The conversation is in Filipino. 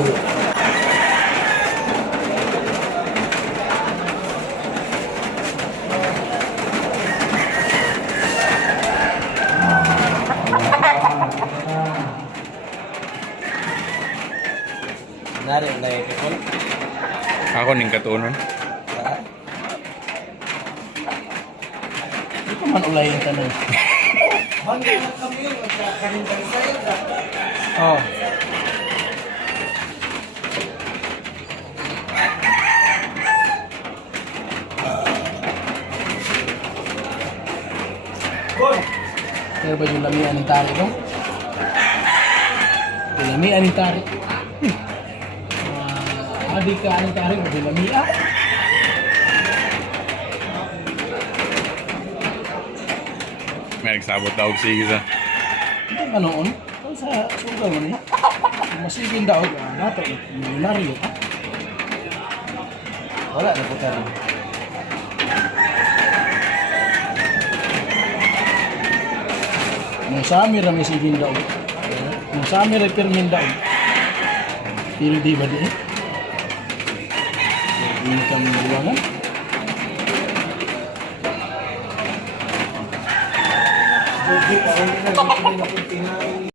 Nari na yung Ako ning katunon. Hindi ko man ulay yung tanong. Hanggang kami yung magkakarindang sa'yo. Oh. Kaya ba yung lamian ng tari ko? Yung lamian ng tari. Adi ka anong tari mo, yung lamian. May nagsabot daw sige sa. Hindi ka noon. Kung sa suga mo niya. Masigin daw. Nato, milyonaryo ka. Wala na po tayo. Nung sa amin na may sigin daw. Nung sa amin na pirmin daw. Pildi ba di? Hindi kami maluwangan. Hindi pa rin na